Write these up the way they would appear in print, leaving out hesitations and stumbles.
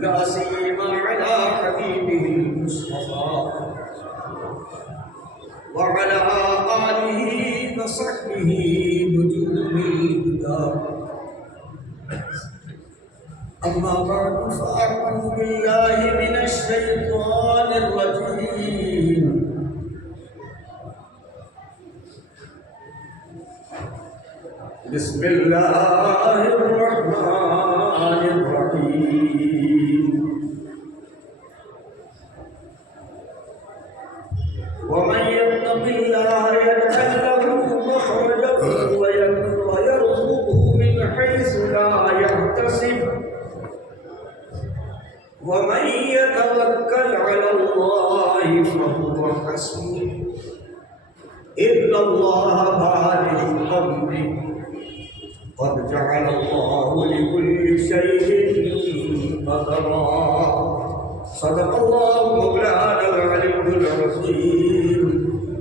لا سيما على حبيبه المصطفى وعلى آله وصحبه نجوم الهدى. أما بعد فأعوذ بالله من الشيطان الرجيم. بسم الله الرحمن الرحيم. ومن يتق الله يجعل له مخرجا ويرزقه من حيث لا يحتسب ومن يتوكل على الله فهو حسبه إن الله بالغ أمره قد جعل الله لكل شيء قدرا. صدق الله مولانا العلي العظيم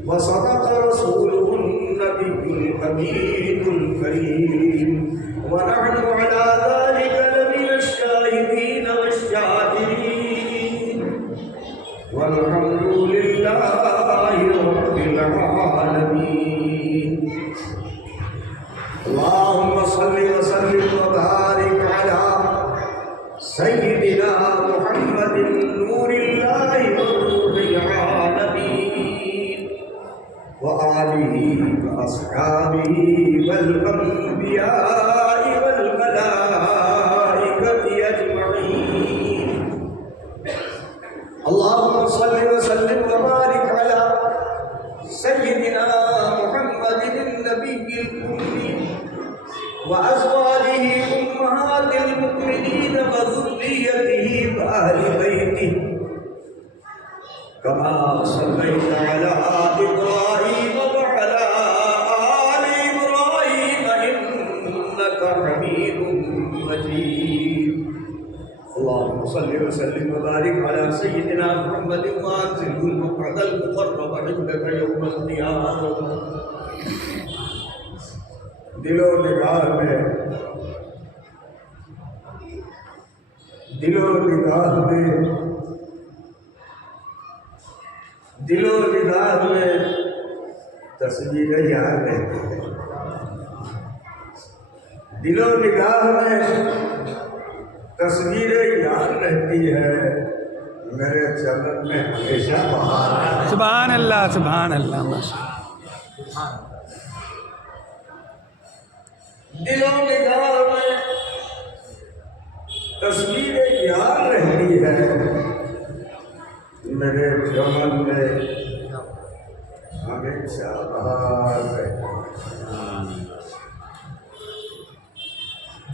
وصدق رسوله النبي الأمين الكريم ونحن على ذلك لمن الشاهدين والشاكرين والحمد لله رب العالمين. اللهم صل وسلم وبارك على سيدنا محمد نور الله ونور العالمين وآله وأصحابه والأنبياء والملائكة أجمعين. اللهم صل وسلم وبارك على سيدنا محمد النبي الأمي وأزواجه أمهات المؤمنين وذريته وأهل بيته كما صليت على إبراهيم وعلى آل إبراهيم إنك حميد مجيد. اللهم صل وسلم وبارك على سيدنا محمد وأنزله المقعد المقرب عندك يوم القيامة. دل و نگاہ میں تصویریں یاد رہتی ہیں. دل و نگاہ میں تصویریں یاد رہتی ہے. میرے چمن میں ہمیشہ بہار. سبحان اللہ سبحان اللہ. دل و نگاہ میں تصویریں یاد رہتی ہے. میرے چمن میں ہمیشہ بہار رہتی ہے.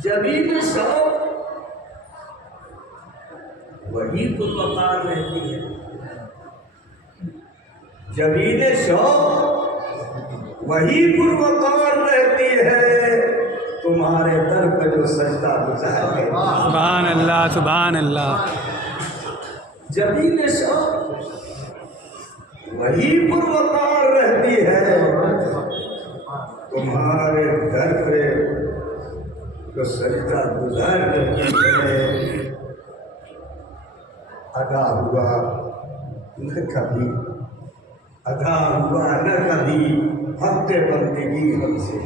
جبین شوق وہی پروقار رہتی ہے. جبین شوق وہی پروقار رہتی ہے. تمہارے در پہ جو سجدہ گزار ہے. سبحان اللہ سبحان اللہ. جبین شوق وہی پروقار رہتی ہے. تمہارے در پہ جو سجدہ گزار رہتی ہے. ادا ہوا نہ کبھی حق بندگی ہم سے.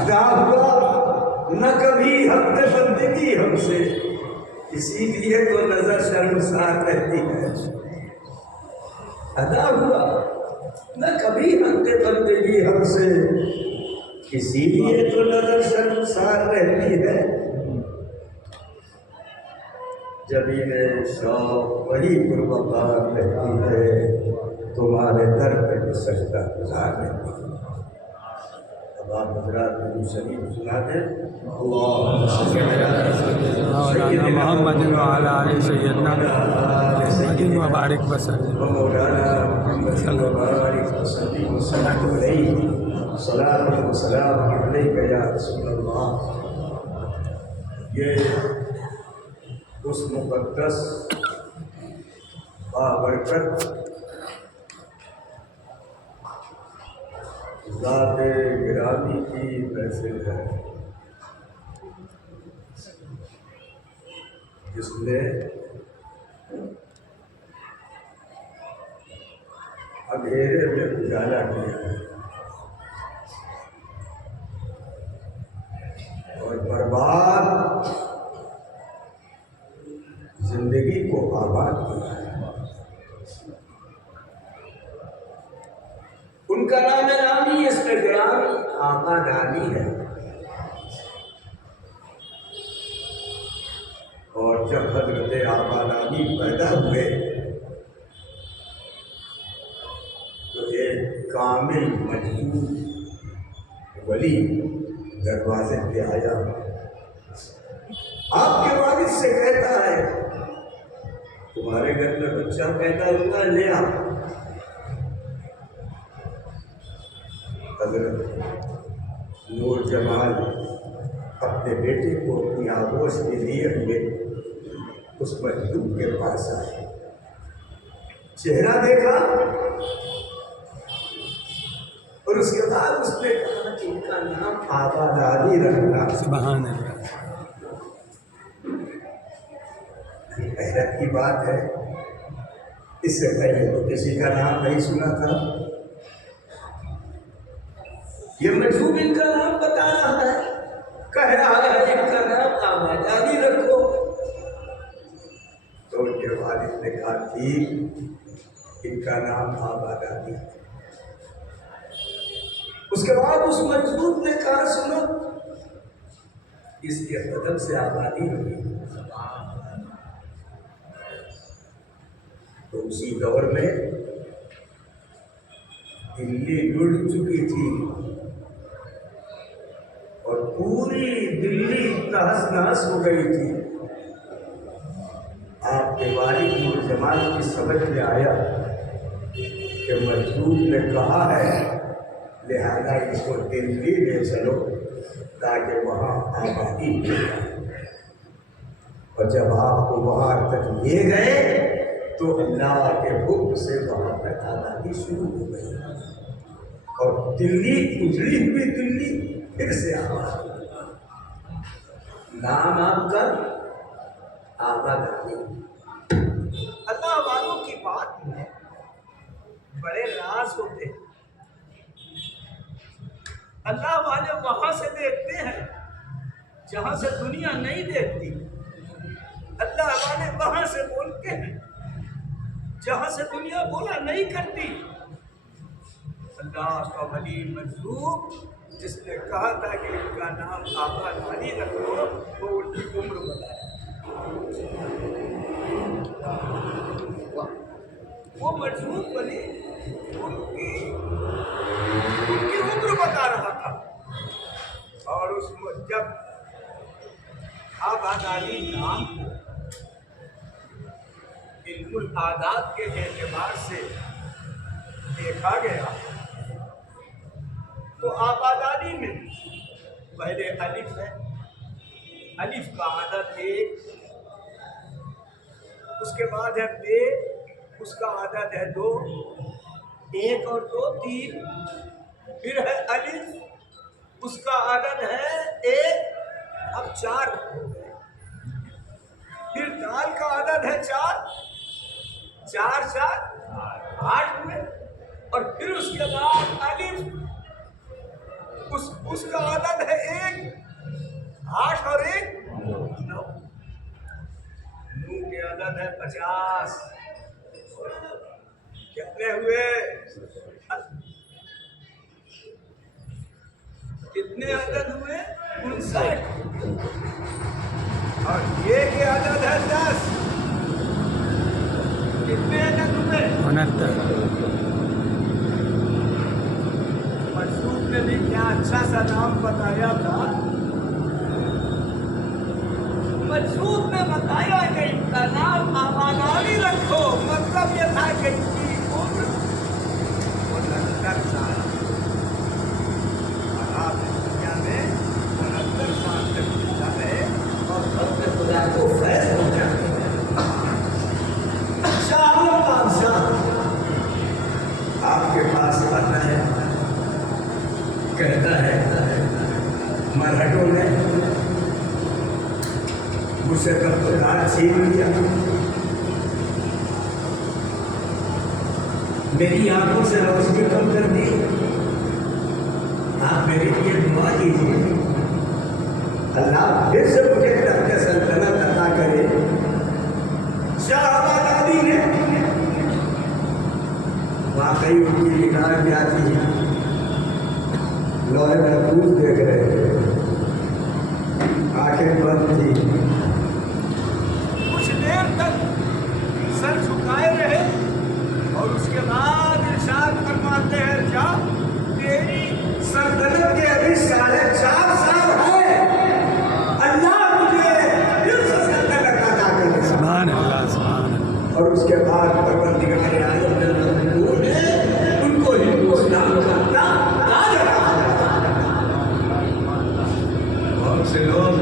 ادا ہوا نہ کبھی حق بندگی ہم سے. اسی لیے تو نظر شرمسار رہتی ہے. ادا ہوا نہ کبھی حق بندگی ہم سے. اسی لیے تو نظر شرمسار رہتی ہے. جبین شوق وہی پروقار رہتی ہے. تمہارے در پہ جو سجدہ گزار رہتی ہے. اب آپ حضرات میں شریف سنا دیں. اللہم صلی علی مولانا محمد وعلی آل سیدنا محمد وبارک وسلم. مولانا محمد صلی اللہ علیہ وسلم علیہ صلاۃ و سلام علیک یا رسول اللہ. یہ اس مقدس بابرکت ذات گرامی کی محفل ہے. جس نے اندھیرے میں اجالا کیا اور برباد زندگی کو آباد کیا ہے. ان کا نام نامی اس میں گرامی آقا نامی ہے. اور جب حضرت آقا نامی پیدا ہوئے تو ایک کامل مجذوب ولی دروازے پہ آیا. آپ کے والد سے کہتا ہے تمہارے گھر میں بچہ پیدا ہوا لے آ. حضرت نور جمال اپنے بیٹے کو اپنی آغوش کے لیے ہوئے اس مجذوب کے پاس آئے. چہرہ دیکھا اور اس کے بعد اس نے کہا کہ ان کا نام آباد علی رکھنا. سبحان اللہ. حیرت کی بات ہے اس سے پہلے تو کسی کا نام نہیں سنا تھا. یہ مجذوب ان کا نام بتا رہا ہے, کہہ رہا ہے ان کا نام آباد علی رکھو. تو ان کے والد نے کہا ٹھیک ان کا نام آباد علی. اس کے بعد اس مجذوب نے کہا سنو اس کے قدم سے آبادی ہوئی. تو اسی دور میں دلی لٹ چکی تھی اور پوری دلی تہس نہس ہو گئی تھی. آپ کے والد نور جمال کی سمجھ میں آیا کہ مجذوب نے کہا ہے لہذا اس کو دلی لے چلو تاکہ وہاں آبادی ہو جائے. اور جب آپ کو وہاں تک لے گئے تو اللہ کے حکم سے وہاں پر آبادی شروع ہو گئی اور دلی اجڑی ہوئی دلی پھر سے آباد. نام آپ کا آباد علی. اللہ والوں کی بات میں بڑے راز ہوتے ہیں. اللہ والے وہاں سے دیکھتے ہیں جہاں سے دنیا نہیں دیکھتی. اللہ والے وہاں سے بولتے ہیں جہاں سے دنیا بولا نہیں کرتی. اللہ کا ولی مجذوب جس نے کہا تھا کہ ان کا نام آباد علی رکھو وہ ان کی عمر بتایا. وہ مجذوب ولی ان کی عمر بتا رہا تھا. اور اس میں جب آباد علی نام کو علم العادات کے اعتبار سے دیکھا گیا تو آباد علی میں پہلے الف ہے. الف کا عدد 1, اس کے بعد ہے بے, اس کا عدد ہے 2, 1 اور 2 3, پھر ہے الف, اس کا عدد ہے 1, اب 4 ہو گئے. پھر دال کا عدد ہے 4, 4 4 8 ہوئے. اور پھر اس کے بعد الف, اس کا عدد ہے 1, 8 اور 1 9. نون کے عدد ہے 50. کتنے ہوئے؟ کتنے عدد ہوئے؟ 59. اور یہ کے عدد ہے 10. کتنے عدد ہوئے؟ 69. مجذوب نے بھی کیا اچھا سا نام بتایا تھا. مجذوب نے بتایا کہ ان کا نام آباد علی رکھو. مطلب یہ تھا کہ ان کی عمر 69 سال. اور آپ دنیا میں 69 سال تک زندہ رہے اور رب خدا کو فیض ہو جاتے ہیں. شاہ بادشاہ آپ کے پاس آتا ہے, کہتا ہے اسے کب خدا چھین لیا. میری آنکھوں سے روشنی کم کر دی. آپ میرے لیے دعا کیجیے اللہ پھر سے مجھے تخت سلطنت عطا کرے. شاہ آباد نے واقعی ان کی نگاہ کیا تھی, لوہے محفوظ دیکھ رہے تھے, آنکھیں بند تھی. کچھ دیر تک سر جھکائے رہے اور اس کے بعد ارشاد فرماتے ہیں جا تیری سلطنت کے ابھی 4.5 سال ہے, اللہ مجھے پھر سے سلطنت عطا کرے. سبحان اللہ سبحان اللہ. اور اس کے بعد پروردگار عالم نے ان کو ہندوستان کا تاج عطا فرمایا. بہت سے لوگ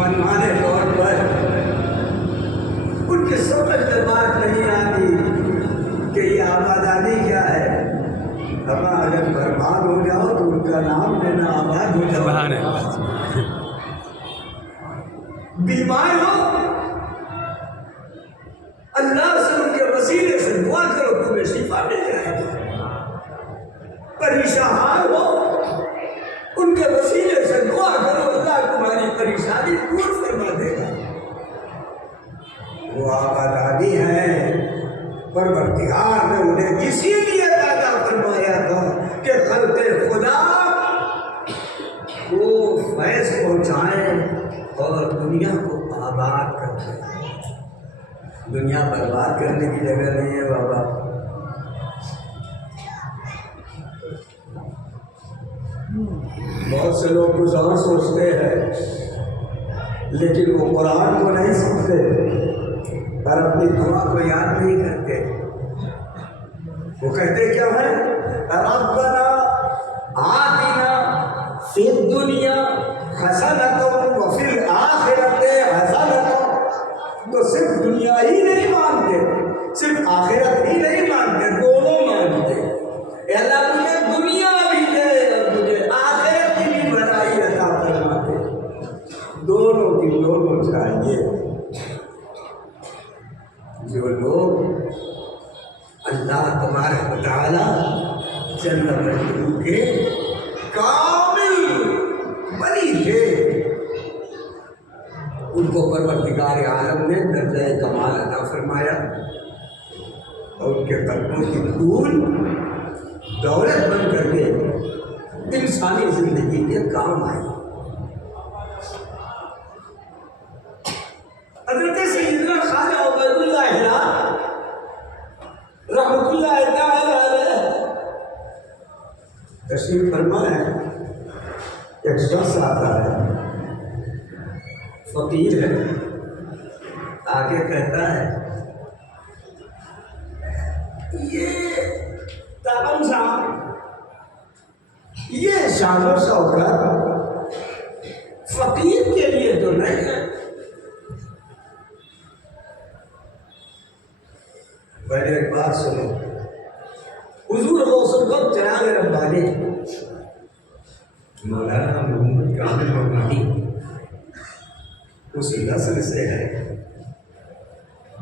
منمانے طور پر ان کی سمجھ میں بات نہیں آتی کہ یہ آبادانی کیا ہے. ہم اگر برباد ہو جاؤ تو ان کا نام لینا آباد ہو جاؤ. سبحان اللہ. بیمار ہو اللہ سے ان کے وسیلے سے دعا کرو تمہیں شفا مل جائے گی. پریشان ہو ان کے وسیلے سے دعا کرو اللہ تمہاری پریشانی دور فرما دے گا. وہ آبادانی ہے پروردگار نے انہیں اسی لیے پیدا فرمایا تھا کہ خلق خدا کو فیض پہنچائیں اور دنیا کو آباد کر دیں. دنیا برباد کرنے کی جگہ نہیں ہے بابا. بہت سے لوگ کچھ اور سوچتے ہیں لیکن وہ قرآن کو نہیں سمجھتے اور اپنی دعا کو یاد نہیں کرتے. وہ کہتے کیا ہے, ربنا آتنا فی الدنیا حسنۃ وفی الآخرۃ حسنۃ. تو صرف دنیا ہی نہیں مانتے, صرف آخرت ہی نہیں مانتے, دونوں مانتے. اے اللہ مجھے دنیا بھی دے اور مجھے آخرت کی بھی بھلائی عطا فرما دے. دونوں کی دونوں چاہیے. جو لوگ اللہ تبارک و تعالی جل مجدہ کے کامل ولی تھے, ان کو پروردگار عالم نے درجہ کمال عطا فرمایا اور ان کے قلبوں کی پھول دولت بن کر کے انسانی زندگی کے کام آئی. حضرت سیدنا خواجہ عبید اللہ ہلال رحمۃ اللہ تعالی علیہ تشریف فرما ہے. ایک شخص آتا ہے, فقیر ہے, آگے کہتا ہے یہ تاہم صاحب یہ شان و شوکت فقیر کے لیے تو نہیں ہے. پہلے ایک بات سنو, حضور غوث الوقت جناب ربانی مولانا محمد کامل ربانی اسی نسل سے ہے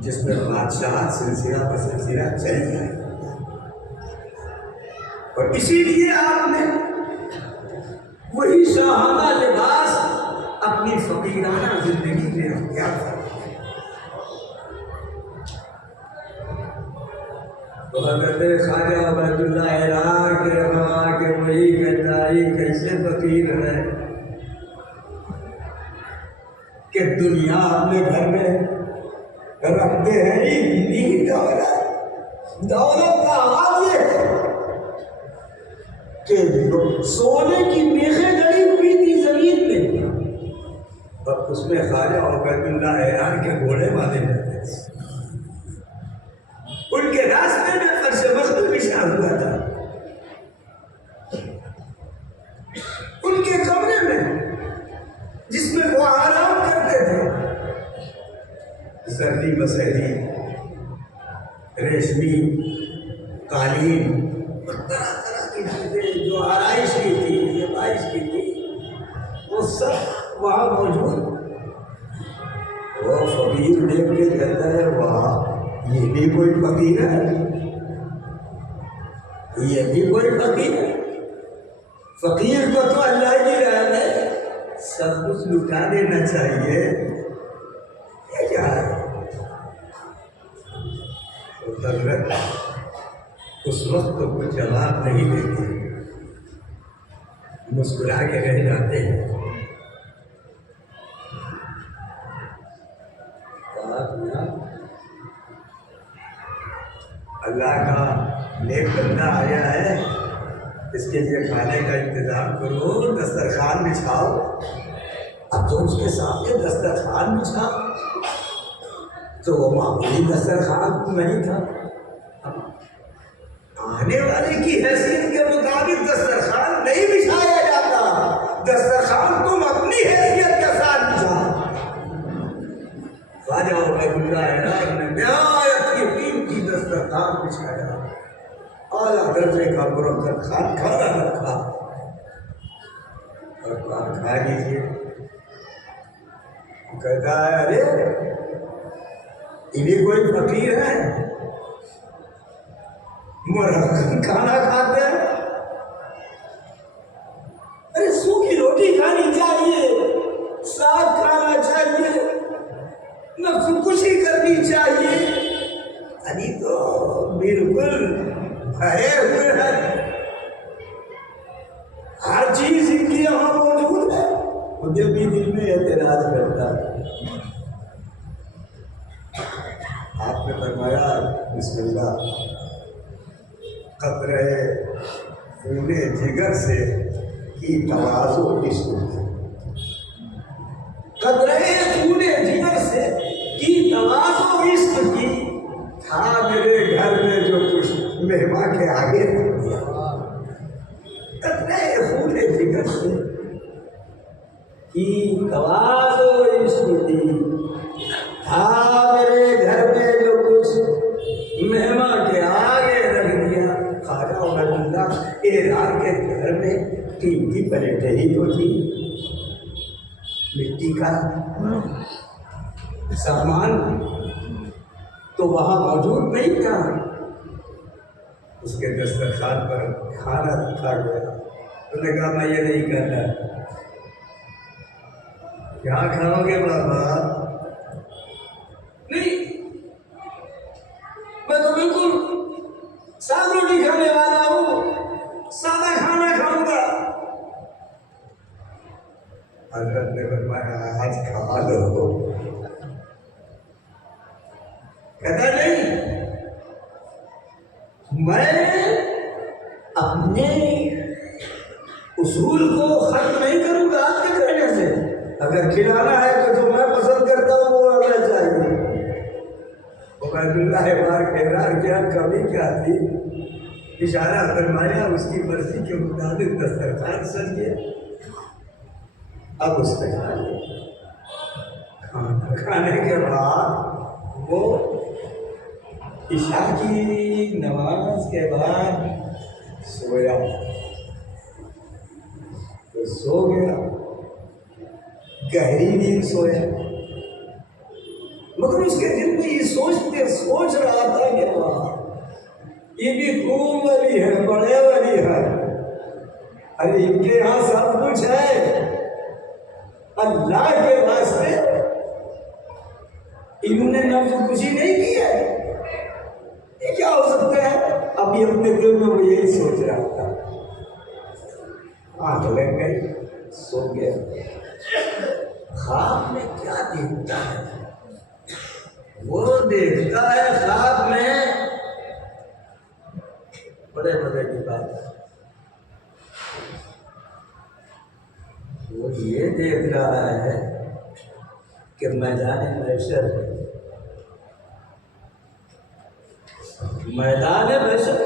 جس میں بادشاہ سلسلہ پر سلسلہ چل جائے, اور اسی لیے آپ نے وہی شاہانہ لباس اپنی فقیرانہ زندگی میں اختیار کیا. تو حضرت خواجہ عبید اللہ ہلال کے رہا کہ وہی کہتا ہے کیسے فقیر ہے کہ دنیا اپنے گھر میں رکھتے ہیں اتنی دولت کا حال یہ ہے کہ سونے کی میخیں گڑی ہوئی تھی زمین میں اور اس میں خواجہ عبید اللہ ہلال کے گھوڑے باندھے جاتے تھے. ان کے راستے میں فرش مخدوم بچھا ہوا تھا. ان کے کمرے میں جس میں وہ آرام کرتے تھے سردی مسحری ریشمی قالین طرح طرح کی چیزیں جو آرائش کی تھی, رہائش کی تھی, وہ سب وہاں موجود. وہ فقیر دیکھ کے کہتا ہے واہ یہ بھی کوئی فقیر ہے، یہ بھی کوئی فقیر ہے۔ فقیر کو تو اللہ کی رحمت ہے، سب کچھ لٹا دینا چاہیے، یہ کیا ہے؟ تو حضرت اس وقت تو کچھ جواب نہیں دیتے، مسکرا کے رہ جاتے ہیں۔ اللہ کا نیک بندہ آیا ہے، اس کے لیے کھانے کا انتظام کرو، دسترخوان بچھاؤ۔ اب تو اس کے سامنے دسترخوان بچھا تو وہ معمولی دسترخوان نہیں تھا، آنے والے کی حیثیت کے مطابق دسترخوان نہیں بچھایا جاتا، دسترخوان تم اپنی حیثیت کے ساتھ بچھا۔ خواجہ عبید اللہ نے نہایت یقین کی دسترخوان بچھایا، اعلیٰ درجے کا مرتب کھانا رکھا اور کہا کھا لیجیے۔ کہتا ہے ارے یہ بھی کوئی فقیر ہے، مرغن کھانا کھاتے ہیں، ارے سوکھی روٹی کھانی چاہیے، ساگ کھانا چاہیے، نفس کشی کرنی چاہیے، ابھی تو بالکل بھرے ہوئے ہیں، ہر چیز ان کی یہاں موجود ہے۔ مجھے بھی دل میں اعتراض کرتا ہے۔ آپ نے فرمایا بسم اللہ، قطرہ خون جگر سے کی تواضع عشق کی، قطرہ خون جگر سے کی تواضع عشق کی، تھا میرے گھر میں جو کچھ مہمان کے آگے رکھ دیا۔ قطرہ خون جگر سے کی تواضع عشق کی، تھا میرے گھر میں جو کچھ مہمان کے آگے رکھ دیا۔ خواجہ عبید اللہ ایران کے گھر میں قیمتی پلیٹیں ہی تو تھی، مٹی کا سامان تو وہاں موجود نہیں تھا، اس کے دسترخوان پر کھانا رکھا گیا۔ تو نے کہا میں یہ نہیں کہتا، کیا کھاؤ گے بابا؟ نہیں، میں تو بالکل سادہ روٹی کھانے والا ہوں، سادہ کھانا کھاؤں گا۔ حضرت نے فرمایا آج کھا لو۔ کہتا نہیں، میں اپنے اصول کو ختم نہیں کروں گا آپ کے کہنے سے، اگر کھلانا ہے تو جو میں پسند کرتا ہوں وہ ہونا چاہیے۔ عبید اللہ بار کہہ رہا کیا کمی کیا تھی، اشارہ فرمایا اس کی مرضی کے مطابق دسترخوان سج گیا۔ اب اس نے کھانا کھانے کے بعد وہ عشاء کی نماز کے بعد سویا، تو سو گیا، گہری نیند سویا، مگر اس کے دل میں یہ سوچ رہا تھا کہ یہ بھی خوب ولی ہے، بڑے ولی ہے، ارے ان کے یہاں سب کچھ ہے، اللہ کے واسطے انہوں نے نفس کشی نہیں کی ہے، یہ کیا ہو سکتا ہے؟ ابھی اپنے دل میں وہ یہی سوچ رہا تھا، آنکھ لگ گئی، سو گیا۔ خواب میں کیا دیکھتا ہے؟ وہ دیکھتا ہے خواب میں بڑے بڑے کی بات، وہ یہ دیکھ رہا ہے کہ میدان محشر، میدان محشر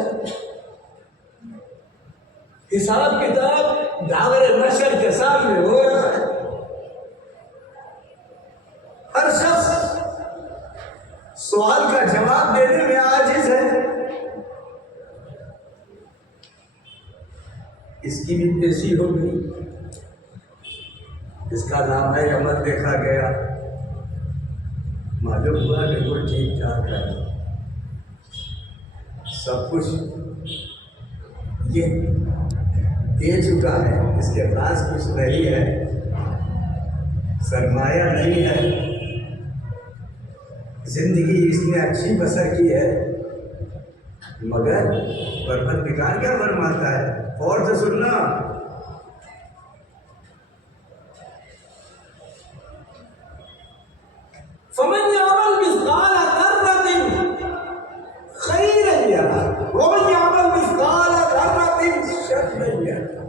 حساب کتاب داور محشر کے سامنے ہو رہا ہے، ہر شخص سوال کا جواب دینے میں عاجز ہے، اس کی بھی پیشی ہو گئی، اس کا نام ہے عمل دیکھا گیا، معلوم ہوا بالکل ٹھیک ٹھاک ہے، سب کچھ یہ دے چکا ہے، اس کے پاس کچھ نہیں ہے، سرمایہ نہیں ہے، زندگی اس نے اچھی بسر کی ہے، مگر پروردگار کیا فرماتا ہے؟ اور سے سننا، فمن يعمل مثقال ذرة خيرا يره ومن يعمل مثقال ذرة شرا يره۔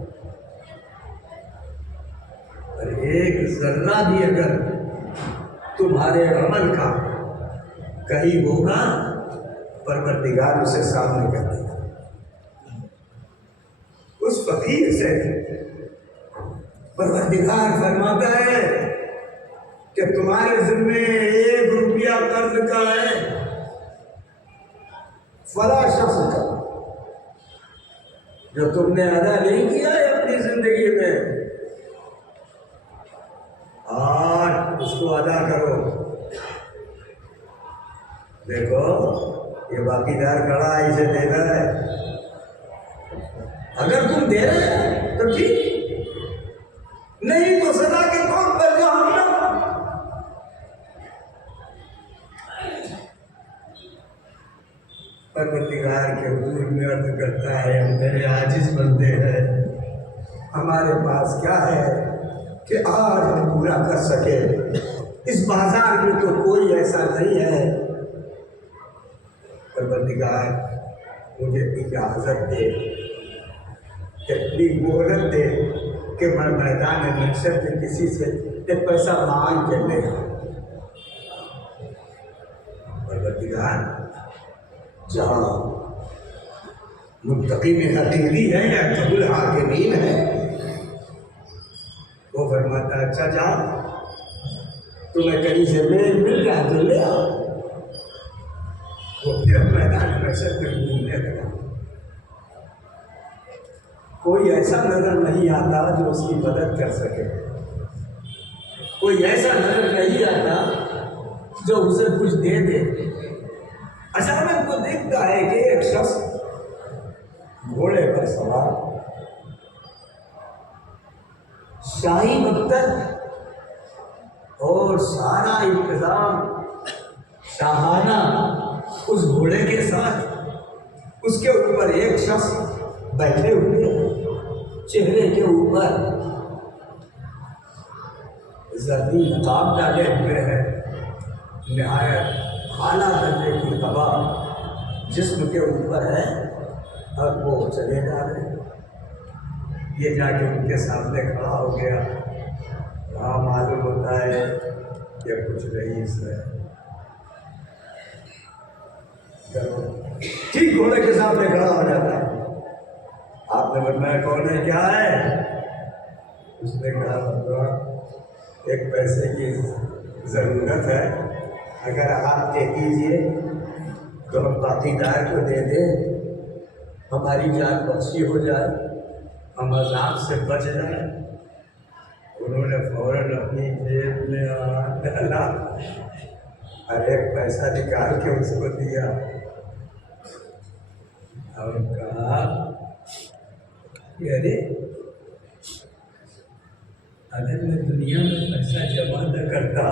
اور ایک ذرہ بھی اگر تمہارے عمل کا کہیں ہوگا، پروردگار اسے سامنے کر دے گا۔ اس فقیر سے پروردگار فرماتا ہے کہ تمہارے ذمے 1 روپیہ قرض کا ہے، فلاں شخص کا، جو تم نے ادا نہیں کیا ہے اپنی زندگی میں، آج اس کو ادا کرو۔ دیکھو یہ باقیدار کھڑا ہے، اسے دینا ہے، اگر تم دے رہے ہیں تو ٹھیک، نہیں تو سزا کے طور پر جہنم۔ پروردگار کے حضور میں عرض کرتا ہے، ہم میرے عاجز بندے ہیں، ہمارے پاس کیا ہے کہ آج ہم پورا کر سکے، اس بازار میں تو کوئی ایسا نہیں ہے۔ پروردگار مجھے اجازت دے، اتنی مہلت دے کہ میں میدان محشر میں کسی سے ایک پیسہ مانگ کے لے۔ پروردگار جہاں متقین حقیقی ہے یا قبول حاکمین ہے، وہ فرماتا ہے اچھا جاؤ، تمہیں کہیں سے مل جائے تو لے آؤ۔ وہ پھر میدان محشر میں گھومنے لگا، کوئی ایسا نظر نہیں آتا جو اس کی مدد کر سکے، کوئی ایسا نظر نہیں آتا جو اسے کچھ دے دے۔ اچانک کو دیکھتا ہے کہ ایک شخص گھوڑے پر سوار، شاہی مقتل اور سارا انتظام شاہانہ اس گھوڑے کے ساتھ، اس کے اوپر ایک شخص بیٹھے ہوئے، چہرے کے اوپر زردی نقاب ڈالے ہوئے ہیں، نہایت اعلیٰ درجے کی قبا جسم کے اوپر ہے، اور وہ چلے جا رہے ہیں۔ یہ جا کے ان کے سامنے کھڑا ہو گیا، وہاں معلوم ہوتا ہے کہ کچھ رئیس ہے، ٹھیک گھوڑے کے سامنے کھڑا ہو جاتا ہے۔ آپ نے فرمایا کون ہے، کیا ہے؟ اس نے کہا ایک پیسے کی ضرورت ہے، اگر آپ دے دیجیے تو ہم باقیدار کو دے دیں، ہماری جان بخشی ہو جائے، ہم عذاب سے بچ جائیں۔ انہوں نے فوراً اپنی جیب میں ہاتھ ڈالا اور ایک پیسہ نکال کے اس کو دیا اور کہا کہ ارے اگر میں دنیا میں پیسہ جمع نہ کرتا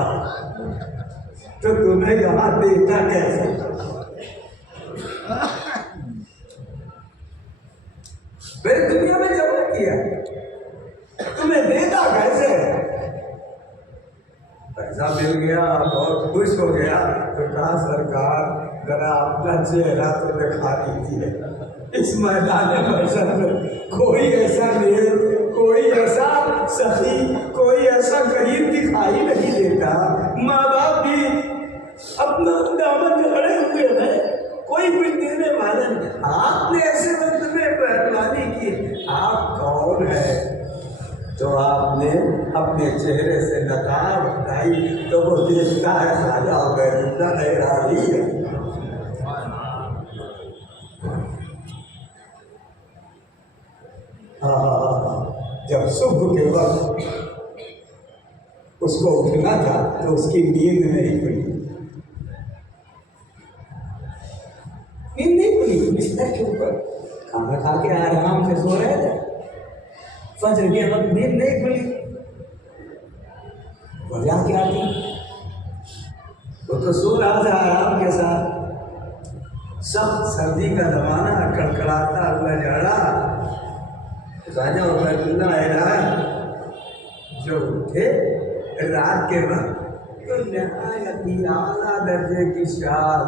تو تمہیں یہاں دیتا کیسے؟ میں دنیا میں جمع کیا، تمہیں دیتا کیسے؟ پیسہ مل گیا، بہت خوش ہو گیا، تو کہا سرکار ذرا اپنا چہرہ تو دکھا دیجیے، اس میدان محشر میں کوئی ایسا نیک، کوئی ایسا سخی، کوئی ایسا غریب دکھائی نہیں دیتا، ماں باپ بھی اپنا دامن جھاڑے ہوئے ہیں، کوئی کچھ دینے والا نہیں۔ آپ نے ایسے وقت میں مہربانی کی، آپ کون ہیں؟ تو آپ نے اپنے چہرے سے نقاب ہٹائی تو وہ دیکھتا ہے خواجہ عبیداللہ حیرانی ہے۔ جب صبح کے وقت اس کو اٹھنا تھا تو اس کی نیند نہیں کھلی، بستر کے اوپر کھانا کھا کے آرام سے سو رہے تھے. فجر کے وقت نیند نہیں کھلی. وجہ کیا تھی؟ وہ تو سو رہا تھا آرام کے ساتھ. سخت سردی کا زمانہ، کڑکڑاتا ہوا جاڑا. راجہ عبید اللہ اعلان جو اٹھے رات کے وقت تو نہایت ہی اعلیٰ درجے کی شال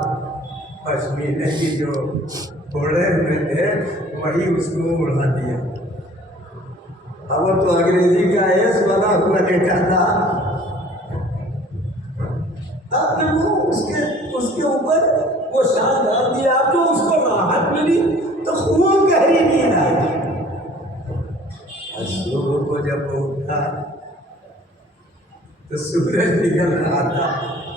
پشمینے کی جو اوڑھے ہوئے تھے وہی اس کو اڑا دیا. اب وہ تو انگریزی کا ایس بنا ہوا لیٹا تھا. اب نے وہ اس کے اوپر وہ شال ڈال دیا. اب جو اس کو راحت ملی تو خوب گہری نیند آئی. صبح کو جب وہ اٹھا تو سورج نکل رہا تھا.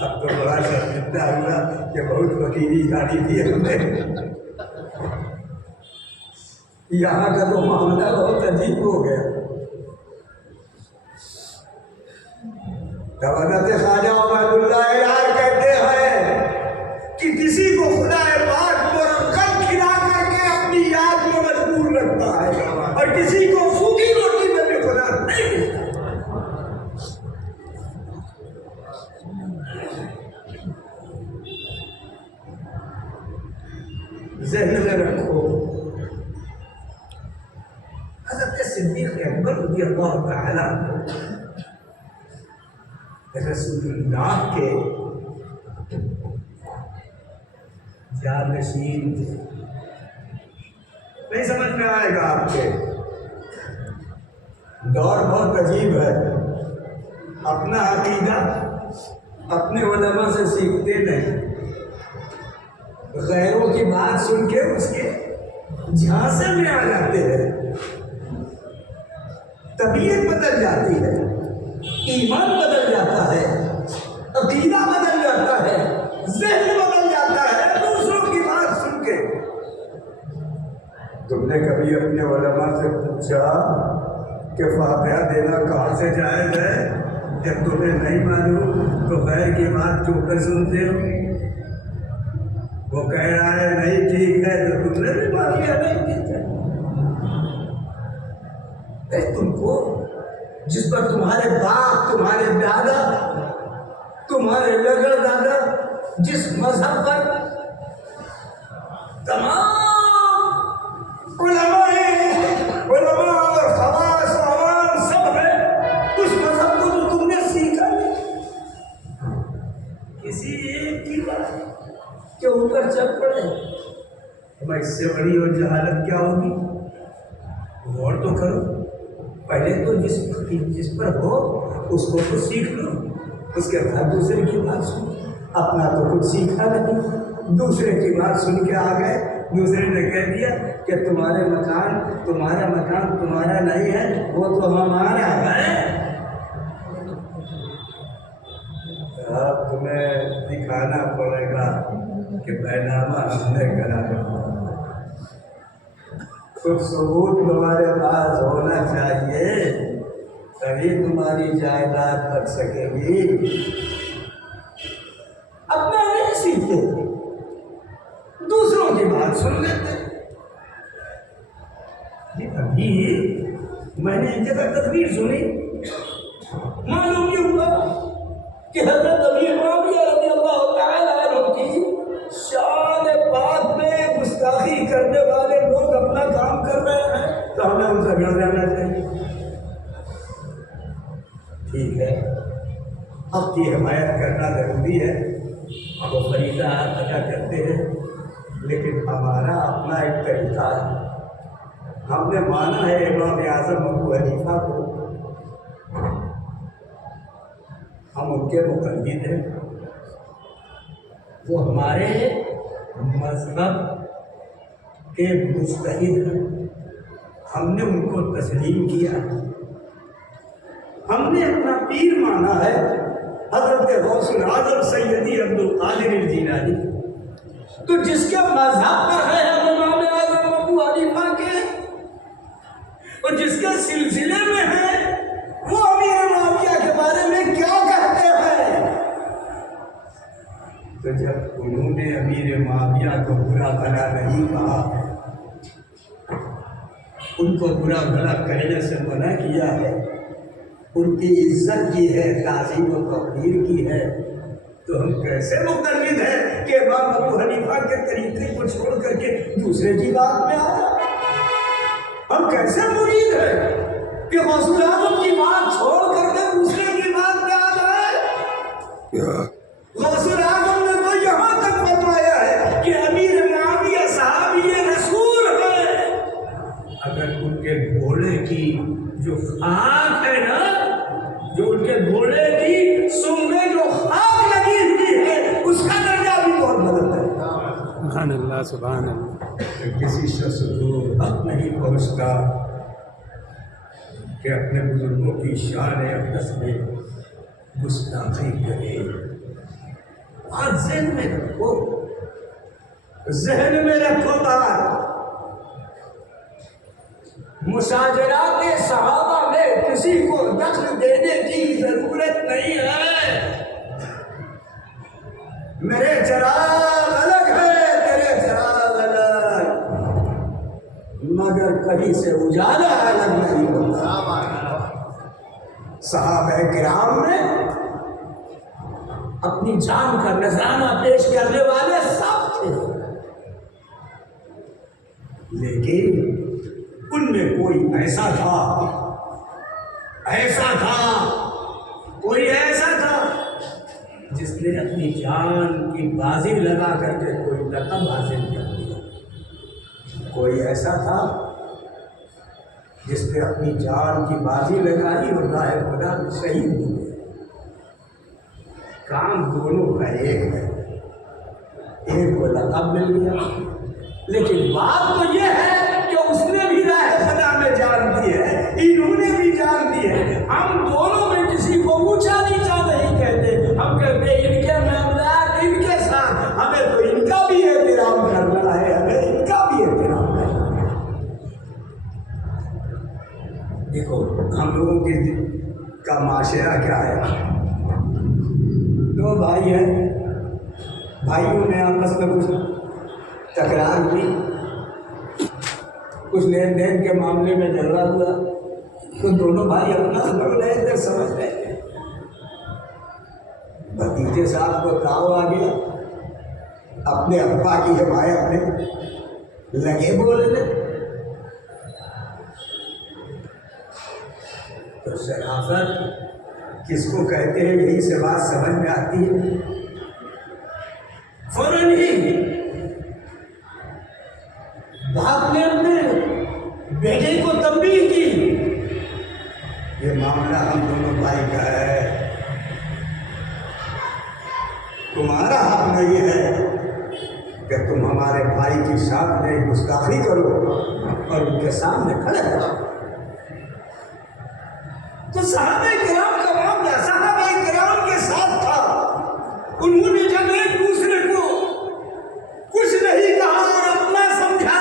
اب تو بڑا شرمندہ ہوا کہ بہت وکیلی گاڑی دی ہم نے. یہاں کا تو معاملہ بہت عجیب ہو گیا. حضرت خواجہ عبید اللہ اعلان کہتے ہیں کہ کسی کو خدا پاک مرغن کھلا کر کے اپنی یاد میں مجبور رکھتا ہے اور کسی کو سوکھی روٹی میں بھی خدا نہیں ملتا. ذہن میں رکھو حضرت صدیق اکبر رضی اللہ تعالیٰ رسول اللہ کے جانشین تھے. نہیں سمجھ میں آئے گا آپ کے دور بہت عجیب ہے. اپنا عقیدہ اپنے علماء سے سیکھتے نہیں، غیروں کی بات سن کے اس کے جھانسے میں آ جاتے ہیں. طبیعت بدل جاتی ہے، ایمان بدل جاتا ہے، عقیدہ بدل جاتا ہے، ذہن بدل جاتا ہے دوسروں کی بات سن کے. تم نے کبھی اپنے علماء سے پوچھا کہ فاتحہ دینا کہاں سے جائز ہے؟ جب تمہیں نہیں معلوم تو غیر کی بات کیوں کر سنتے ہو؟ وہ کہہ رہا ہے نہیں ٹھیک ہے تو تم نے بھی مان لیا نہیں ٹھیک ہے. تم کو جس پر تمہارے باپ، تمہارے دادا، تمہارے لگڑ دادا جس مذہب پر تمام علماء اور خواص و عوام سب ہے، اس مذہب کو تو تم نے سیکھا نہیں. کسی ایک کی بات کے اوپر چل پڑے. تمہیں اس سے بڑی اور جہالت کیا ہوگی؟ غور تو کرو. پہلے تو جس پر ہو اس کو تو سیکھ لو، اس کے بعد دوسرے کی بات سن. اپنا تو کچھ سیکھا نہیں، دوسرے کی بات سن کے آ گئے. دوسرے نے کہہ دیا کہ تمہارا مکان تمہارا نہیں ہے، وہ تو ہمارا ہے. اب تمہیں دکھانا پڑے گا کہ بینامہ ہم نے کرا رہا. کچھ ثبوت تمہارے پاس ہونا چاہیے تبھی تمہاری جائیداد بچ سکے گی. اپنا نہیں سیکھتے، دوسروں کی بات سن لیتے. ابھی میں نے ایک جگہ تقریر سنی، معلوم یہ ہوا کہ حضرت ابی معاویہ رضی اللہ تعالیٰ عنہ کی شان پاک میں گستاخی کرنے والے لوگ اپنا کام کر رہے ہیں تو ہمیں ان سے گڑ جانا چاہیے. ٹھیک ہے، حق کی حمایت کرنا ضروری ہے، وہ فریضہ ادا کرتے ہیں، لیکن ہمارا اپنا ایک طریقہ ہے. ہم نے مانا ہے امام اعظم ابو حنیفہ کو، ہم ان کے مقلد ہیں، وہ ہمارے مذہب کے مجتہد ہیں. ہم نے ان کو تسلیم کیا. ہم نے اپنا پیر مانا ہے حضرت غوث العظم سیدی عبدالقادر الجیلانی. تو جس کے مذہب پر ہے ہم امام اعظم ابو حنیفہ کے، اور جس کے سلسلے میں ہے وہ امیر معاویہ کے بارے میں کیا کہتے ہیں. تو جب انہوں نے امیر معاویہ کو برا بھلا نہیں کہا ان کو برا بھلا کہنے سے منع کیا ہے، ان کی عزت کی ہے، تعظیم و توقیر کی ہے، تو ہم کیسے مقلد ہیں کہ امام ابو حنیفہ کے طریقے کو چھوڑ کر کے دوسرے کی بات میں آ جائیں؟ ہم کیسے مرید ہیں کہ غوث اعظم کی بات چھوڑ کر کے دوسرے کی بات میں آ جائیں؟ غوث اعظم نے تو یہاں تک فرمایا ہے کہ امیر معاویہ صحابی رسول ہے، اگر ان کے گھوڑے کی جو خاک ہے نا، جو ان کے گھوڑے کی سم میں جو خاک لگی ہوئی ہے، اس کا درجہ بھی بہت بلند ہے۔ سبحان اللہ سبحان اللہ۔ کسی شخص کو حق نہیں پہنچتا کہ اپنے بزرگوں کی شان اقدس میں گستاخی کرے۔ بات ذہن میں رکھو، ذہن میں رکھو بات۔ مشاجرات صحابہ میں کسی کو دخل دینے کی ضرورت نہیں ہے۔ میرے چراغ الگ ہے، تیرے چراغ الگ، مگر کہیں سے اجالا الگ نہیں ہوتا۔ صحابہ کرام نے اپنی جان کا نذرانہ پیش کرنے والے سب تھے، لیکن ان میں کوئی ایسا تھا، کوئی ایسا تھا جس نے اپنی جان کی بازی لگا کر کے کوئی لقب حاصل کر لیا۔ کوئی ایسا تھا جس نے اپنی جان کی بازی لگائی اور راہ خدا میں شہید ہو گیا۔ کام دونوں کا ایک ہے، ایک کو لقب مل گیا، لیکن بات تو یہ ہے کہ اس نے بھی راہ خدا میں جان دی ہے، انہوں نے بھی جان دی ہے۔ ہم دونوں میں کسی کو اونچا نیچا نہیں کہتے، ہم کہتے ان کے معاملات ان کے ساتھ، ہمیں تو ان کا بھی احترام کرنا ہے، ہمیں ان کا بھی احترام کرنا ہے۔ دیکھو ہم لوگوں کا معاشرہ کیا ہے، دو بھائی ہیں، بھائیوں میں آپس میں کچھ تکرار ہوئی، کچھ لین دین کے معاملے میں جھگڑا ہوا، تو دونوں بھائی اپنا لڑ رہے تھے، سمجھ رہے تھے۔ بھتیجے صاحب کو تاؤ آ گیا، اپنے ابا کی حمایت میں لگے بولنے، تو شرافت کس کو کہتے ہیں یہی سے بات سمجھ میں آتی ہے۔ فوراً ہی باپ نے اپنے بیٹے کو تنبیہ کی، یہ معاملہ ہم دونوں بھائی کا ہے، تمہارا حق نہیں ہے کہ تم ہمارے بھائی کی شان میں گستاخی کرو اور ان کے سامنے کھڑے کرو۔ تو صحابہ کرام کا معاملہ صحابہ کرام کے ساتھ تھا، انہوں نے جب ایک دوسرے کو کچھ نہیں کہا اور اپنا سمجھا،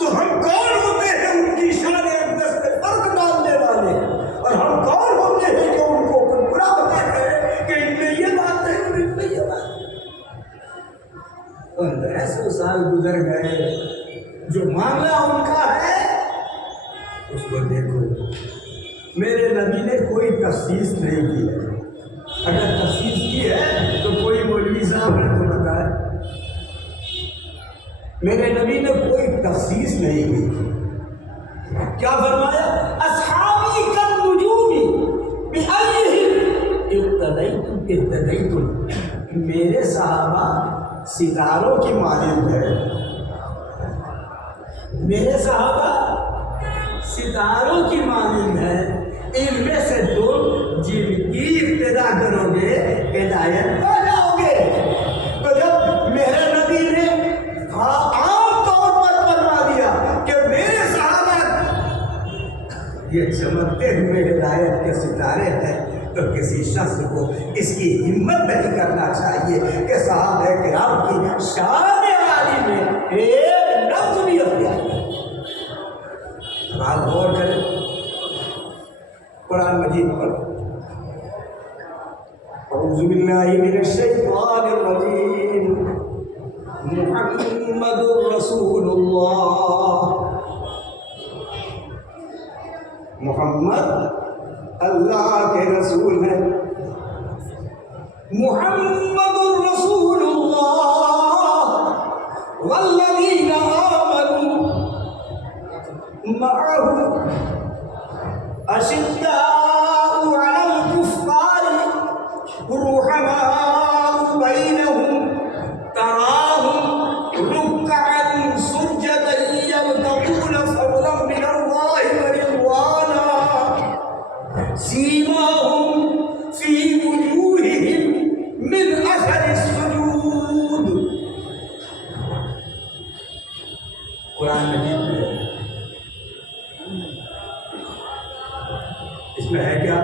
تو ہم کون ہوتے ہیں ان کی شان اقدس میں فرق ڈالنے والے، اور ہم کون ہوتے ہیں کہ ان کو برا بتاتے ہیں کہ ان میں یہ بات ہے اور ان میں یہ بات ہے۔ 1500 سال گزر گئے، جو معاملہ ان کا ہے اس کو دیکھو، میرے نبی نے کوئی تخصیص نہیں کی ہے، اگر تخصیص کی ہے تو کوئی مولوی صاحب نے تو بتایا، میرے نبی نے کوئی تخصیص نہیں کی۔ کیا فرمایا؟ اصحابی کالنجوم بأیہم اقتدیتم اہتدیتم، میرے صحابہ ستاروں کی مانند ہے، میرے صحابہ ستاروں کی مانند ہے، ان میں سے تم جن کی ابتدا کرو گے ہدایت پا جاؤ گے۔ تو جب میرے نبی نے عام طور پر فرما دیا کہ میرے صحابہ یہ چمکتے ہوئے ہدایت کے ستارے ہیں، تو کسی شخص کو اس کی ہمت نہیں کرنا چاہیے کہ صحابہ کرام کی شان عالی میں ایک لفظ بھی اختیار کرے۔ آپ غور کریں، قرآن مجید پڑھو، اعوذ باللہ من الشیطان الرجیم، محمد رسول اللہ محمد اللہ کے رسول ہیں. محمد رسول اللہ والذین آمنوا معه اشداء علی الکفار رحماء بینہم تراہم رکعا سجدا یبتغون فضلا من اللہ ورضوانا سیماہم فی وجوہہم من اثر السجود. قرآن مجید میں اس میں ہے کیا؟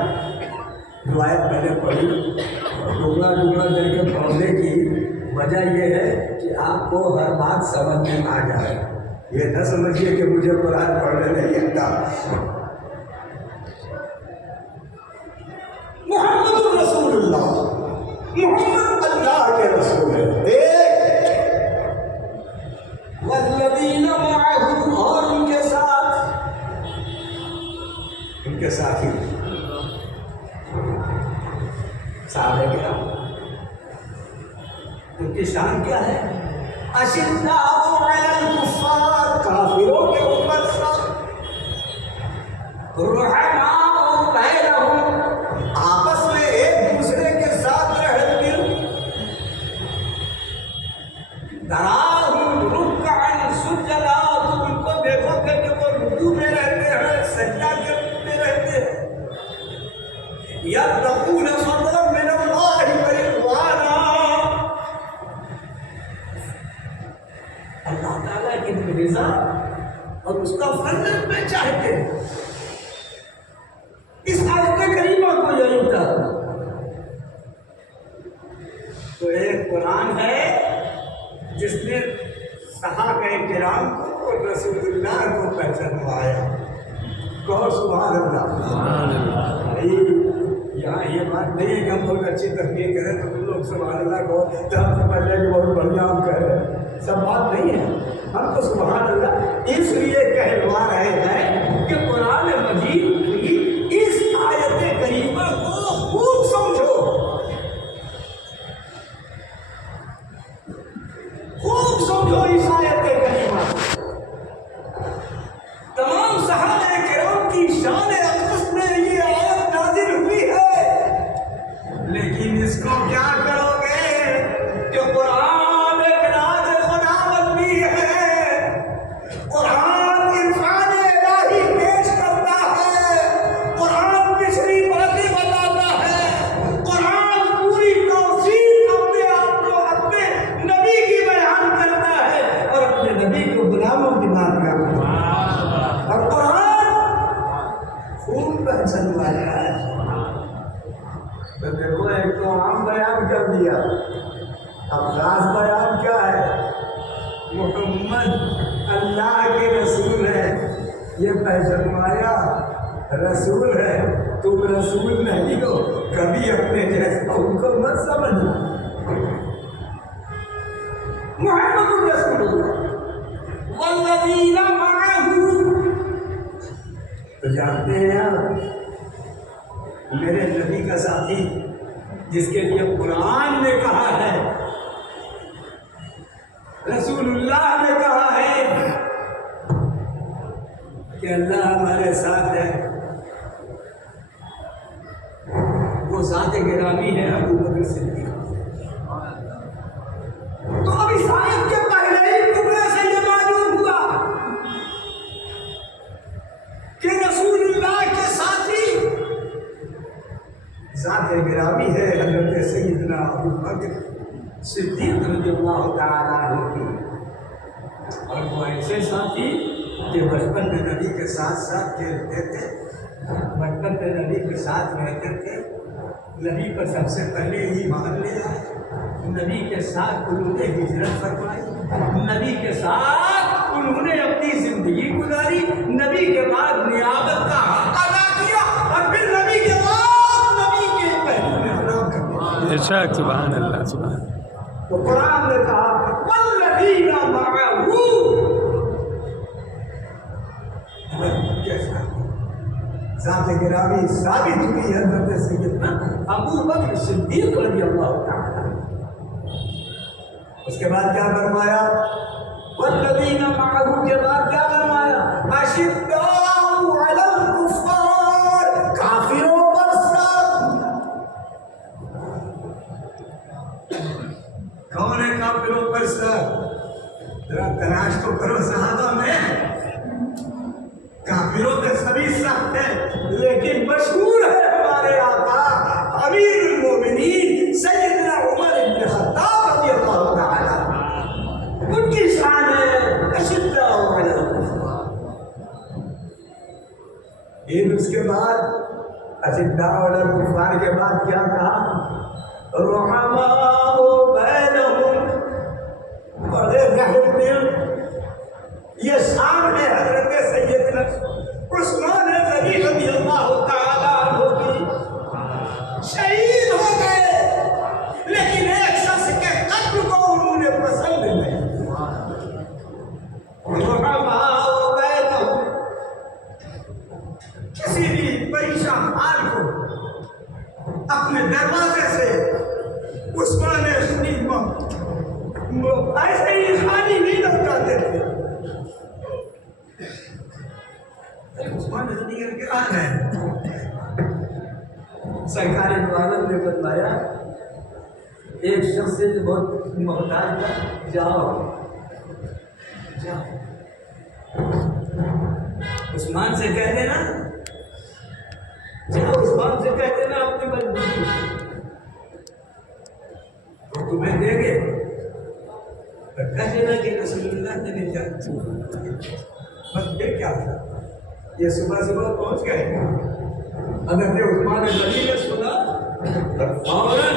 روایت میں نے پڑھی، ٹکڑا ٹکڑا کر کے پڑھنے کی وجہ یہ ہے کہ آپ کو ہر بات سمجھ میں آ جائے. یہ نہ سمجھیے کہ مجھے قرآن پڑھنے نہیں آتا. محمد رسول اللہ، محمد اللہ کے رسول ہے. والذین معه، اور ان کے ساتھی صحابہ کرام، ان کی شان کیا ہے؟ اشداء علی الکفار، کافروں کے اوپر سخت، رحماء بینہم، آپس میں ایک دوسرے کے ساتھ رہتے، تراہم رکعا سجدا، تم ان کو دیکھو گے کہ وہ رکوع میں رہتے ہیں، سجدہ کرتے رہتے ہیں. یبتغون فضلا من اللہ ورضوانا، اللہ تعالیٰ کی رضا اور اس کا فضل میں چاہتے ہیں. اس آیت کریمہ کو یہی تھا. تو ایک قرآن ہے جس نے صحابہ کرام کو اور رسول اللہ کو پہچانوایا. کہو سبحان اللہ. یہاں یہ بات نہیں ہے کہ ہم بہت اچھی تقریر کریں تو تم لوگ سبحان اللہ کو تو ہم سمجھ لیں کہ بہت بڑھیا ہم کہہ رہے ہیں. سب بات نہیں ہے. ہم تو سبحان اللہ اس لیے کہلوا رہے ہیں کہ قرآن مجید کی اس آیت کریمہ کو خوب سمجھو، خوب سمجھو اس آیت کریمہ. تمام صحابہ کرام کی شان اقدس میں یہ آیت نازل ہوئی ہے، لیکن اس کو کیا کرو گے کہ قرآن ایک راز خداوند بھی ہے. قرآن عرفان الہی پیش کرتا ہے، قرآن پچھلی باتیں بتاتا ہے، قرآن پوری توصیف اپنے آپ کو اپنے نبی کی بیان کرتا ہے اور اپنے نبی کو غلاموں کی بات کرتا ہے. اور قرآن خوب پہچانوایا ہے. تو دیکھو ایک تو عام بیان کر دیا، اب خاص بیان کیا ہے؟ محمد اللہ کے رسول ہے، یہ پہچانوایا. رسول ہے، تم رسول نہیں ہو، کبھی اپنے جیسا ان کو مت سمجھنا. محمد رسول اللہ والذین معه، تو جانتے ہیں آپ میرے نبی کا ساتھی جس کے لیے قرآن نے کہا ہے، رسول اللہ نے کہا ہے کہ اللہ ہمارے ساتھ ہے، وہ ذات گرامی ہے ابو بکر صدیق. تو اب اس آیت کے پہلے ہی ٹکڑے سے یہ معلوم ہوا کہ رسول اللہ کے ساتھی ذات گرامی ہے حضرت سیدنا ابو بکر صدیق رضی اللہ تعالیٰ عنہ کی. اور وہ ایسے ساتھی کہ بچپن میں نبی کے ساتھ ساتھ کھیلتے تھے، بچپن میں نبی کے ساتھ رہتے تھے، نبی پر سب سے پہلے ہی مان لیا، نبی کے ساتھ انہوں نے ہجرت فرمائی، نبی کے ساتھ انہوں نے اپنی زندگی گزاری، نبی کے بعد نیابت کا حق ادا کیا، اور پھر نبی کے بعد نبی کے پہلو میں حرام کر دیا. ارشاد سبحان اللہ سبحان. تو قرآن نے کہا والذین معه، کیسا ذات گرامی ثابت ہوئی حضرت سیدنا ابو بکر صدیق رضی اللہ تعالیٰ. اس کے بعد کیا فرمایا؟ والذین معه کے بعد کیا فرمایا؟ اشداء علی الکفار، کافروں پر سخت. کون ہے کافروں پر سخت؟ ذرا تلاش تو کرو صحابہ میں. کافروں کے سبھی سخت ہیں، لیکن مشہور ہے ہمارے آقا امیر المومنین سیدنا عمر بن خطاب رضی اللہ تعالی، ان کی شان ہے اشداء علی الکفار. پھر اس کے بعد اشداء علی الکفار کے بعد کیا کہا؟ رحماء بینہم، بڑے رحم دل. یہ شان ہے حضرت سیدنا عثمان غنی رضی اللہ تعالیٰ عنہ کی. شہید ہو گئے لیکن ایک شخص کے قتل کو انہوں نے پسند نہیں. کسی بھی پریشان حال کو اپنے دروازے سے عثمان غنی ایسے ہی خالی نہیں لوٹاتے تھے. عثمان غنی کر کے آ گئے. سرکار دو عالم نے بتلایا ایک شخص سے جو بہت محتاج تھا، جاؤ عثمان سے کہہ دینا، جاؤ عثمان سے کہہ دینا اپنی مجبوری تو تمہیں دے گے. کہہ دینا کہ رسول اللہ نے نہیں چاہتے. بس پھر کیا تھا؟ یہ صبح صبح پہنچ گئے. حضرت عثمان غنی نے سنا اور فوراً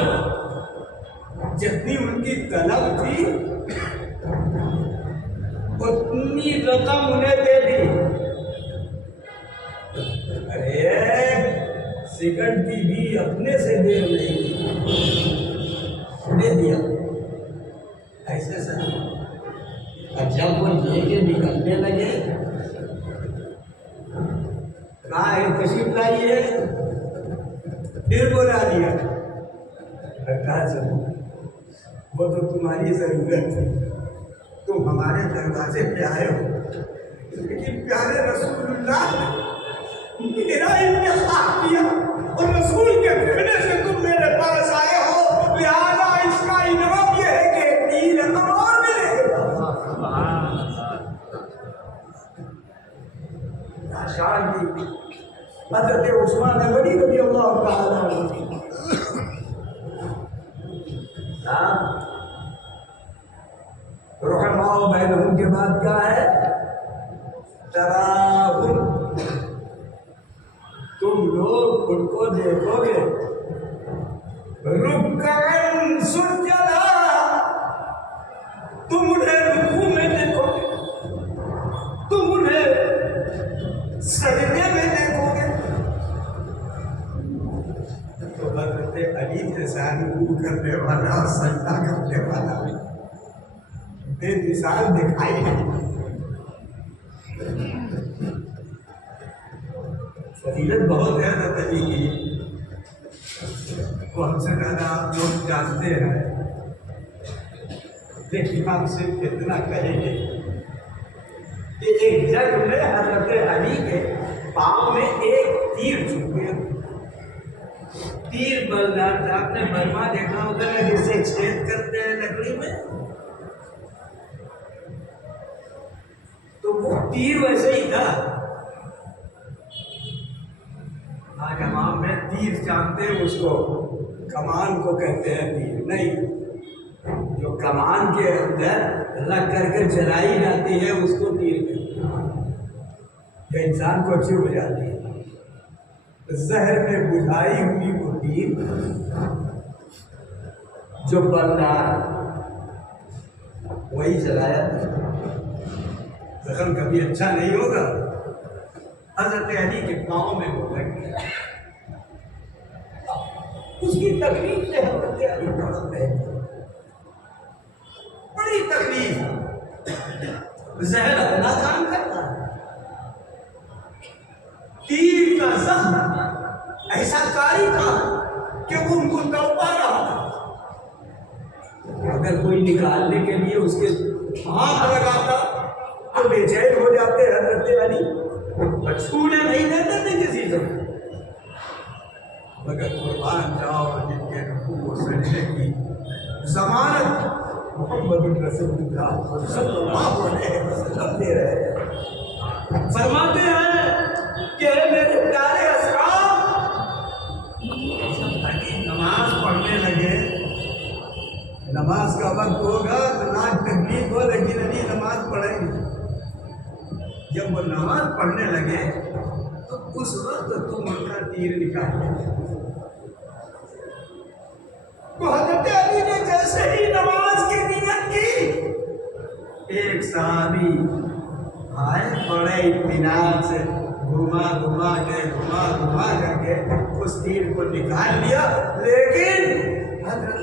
جتنی ان کی طلب تھی اتنی رقم انہیں دے دی. ارے سیکنڈ کی بھی اپنے سے دیر نہیں دے دیا ایسے سر. اور جب وہ لے کے نکلنے لگے کہا ہے تشریف لائیے، پھر بلا دیا. کہا چلو وہ تو تمہاری ضرورت تھی، تم ہمارے دروازے پہ آئے ہو، لیکن پیارے رسول اللہ نے میرا انتخاب کیا اور رسول کے کہنے سے تم میرے پاس آئے ہو، لہٰذا اس کا انعام یہ ہے کہ 3 رقم اور ملے گا. شان کی حضرت عثمان غنی رضی اللہ تعالیٰ عنہ. رحماء بینہم کے بعد کیا ہے؟ تراہم، تم لوگ ان کو دیکھو گے رکعن سجدا، تم انہیں رکوع میں دیکھو گے، تم انہیں سجدے میں دیکھو گے. تو حضرت علی جیسا رکوع کرنے والا اور سجدہ کرنے والا بے مثال دکھائی ہے. فضیلت بہت ہے حضرت علی کی، وہ ہم سے زیادہ آپ لوگ جانتے ہیں، لیکن ہم صرف اتنا کہیں گے کہ ایک جنگ میں حضرت علی کے پاؤں میں ایک تیر چھپ گیا. تیر بلدار تھا، آپ نے برما دیکھا ہوگا جسے چھید کرتے ہیں لکڑی میں، تو وہ تیر ویسے ہی تھا. آج عوام میں تیر جانتے ہیں، اس کو کمان کو کہتے ہیں تیر نہیں. جو کمان کے اندر رکھ کر کے چلائی جاتی ہے اس کو تیر کہتے ہیں. جو انسان کو چبھ جاتی ہے، زہر میں بجھائی ہوئی وہ تیر جو بلدار وہی چلایا. زخم کبھی اچھا نہیں ہوگا. حضرت علی کے پاؤں میں وہ لگ گیا. اس کی تکلیف سے حضرت علی تڑپ رہے تھے، بڑی تکلیف. زہر اپنا کام کرتا ہے، تیر کا زخم ایسا کاری تھا کہ وہ ان کو تڑپا رہا تھا. اگر کوئی نکالنے کے لیے اس کے ہاتھ لگاتا تو بے چین ہو جاتے حضرت علی، چھونے نہیں دیتے تھے کسی کو. مگر قربان جاؤ جن کے رکوع و سجدے کی ضمانت محمد رسول اللہ صلی اللہ علیہ وسلم دے رہے ہیں. فرماتے ہیں کہ میرے پیارے اصحاب نماز پڑھنے لگے. نماز کا وقت ہوگا تو ناک تکلیف ہو لیکن علی نماز پڑھیں گے. جب وہ نماز پڑھنے لگے تو اس وقت تم ان کا تیر نکالے. تو حضرت علی نے جیسے ہی نماز کی نیت کی، ایک صحابی آئے بڑے اطمینان سے گھما گھما کر کے اس تیر کو نکال لیا. لیکن حضرت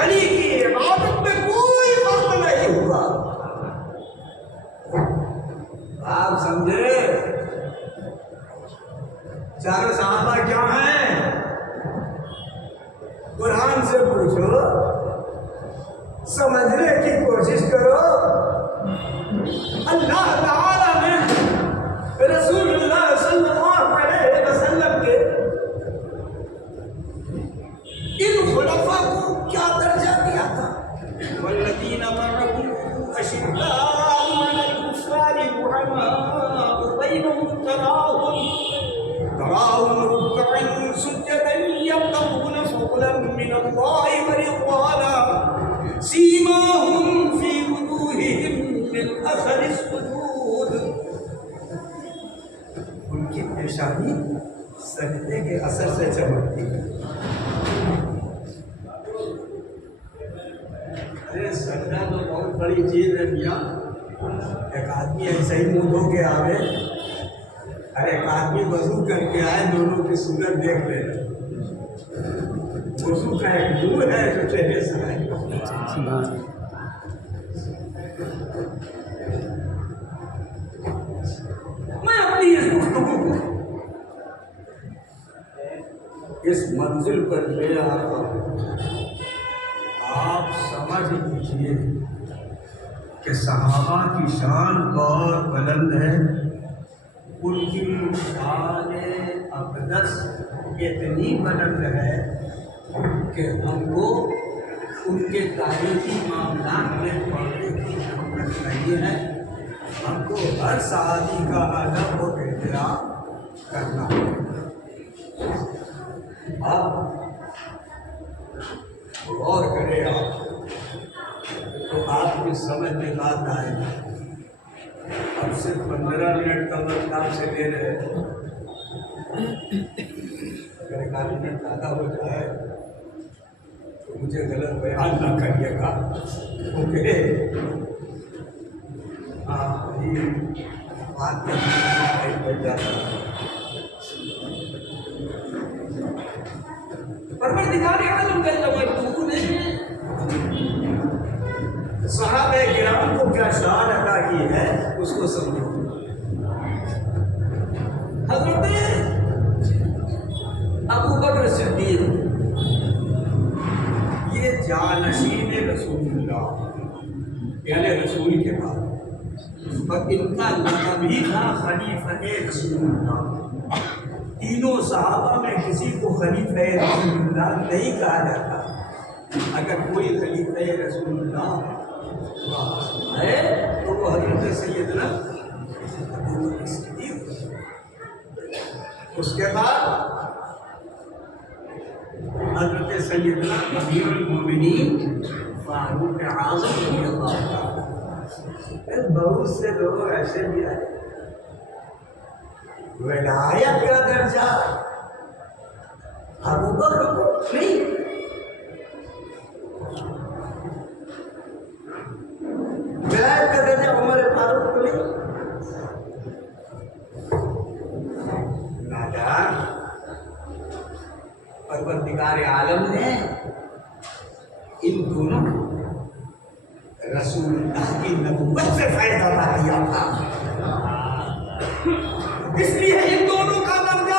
علی کی عبادت میں کوئی فرق نہیں ہوا. آپ سمجھے چاروں صحابہ کیا ہیں؟ قرآن سے پوچھو، سمجھنے کی کوشش کرو. اللہ تعالیٰ نے رسول اللہ صلی اللہ علیہ وسلم کے ان خلفاء کو کیا درجہ دیا تھا؟ والذین معه اشداء علی الکفار رحماء بینہم تراہم رکعا سجدا یبتغون فضلا من اللہ ورضوانا سیماہم فی وجوہہم من اثر السجود. ان کی پیشانی سجدے کے اثر سے چمکتی ہے. ارے سجدہ تو بہت بڑی چیز ہے میاں. ایک آدمی ایسے ہی منہ دھو کے آوے، ارے ایک آدمی وضو کر کے آئے، دونوں کی صورت دیکھ لے. وضو کا ایک نور ہے جو چہرے سے آئے. میں اپنی اس گفتگو کو اس منزل پر لے آتا ہوں. آپ سمجھ لیجیے کہ صحابہ کی شان بہت بلند ہے. ان کی شان اقدس اتنی بلند ہے کہ ہم کو ان کے تاریخی معاملات میں پڑھنے کی ضرورت نہیں ہے. ہم کو ہر صحابی کا ادب و احترام کرنا ہے. آپ غور کرے آپ تو آپ کی سمجھ میں بات آئے گی. اب صرف 15 منٹ کا وقت آپ سے لے رہے ہیں. اگر 1 منٹ زیادہ ہو جائے تو مجھے غلط بیان نہ کریے گا. اوکے؟ ہاں یہ بات بن جاتا ہے. پروردگار عالم جل وجلہ نے صحابہ کرام کو کیا شان عطا کی ہے اس کو سمجھو. حضرت ابو بکر صدیق یہ جانشین رسول اللہ یعنی رسول کے بعد، اور ان کا لقب ہی تھا خلیفہ رسول اللہ. تینوں صحابہ میں کسی کو خلیفہ رسول اللہ نہیں کہا جاتا. اگر کوئی خلیفہ رسول اللہ ہے تو وہ حضرت سیدنا ابو بکر صدیق. اس کے بعد حضرت سیدنا امیر المومنین فاروق اعظم رضی اللہ تعالیٰ. بہت سے لوگ ایسے بھی آئے ولایت کا درجہ ابو بکر کو نہیں، ولایت کا درجہ عمر فاروق کو نہیں. نادان پروردگار عالم نے ان دونوں کو رسول اللہ کی نبوت سے فائدہ دیا تھا. اس لیے ان دونوں کا درجہ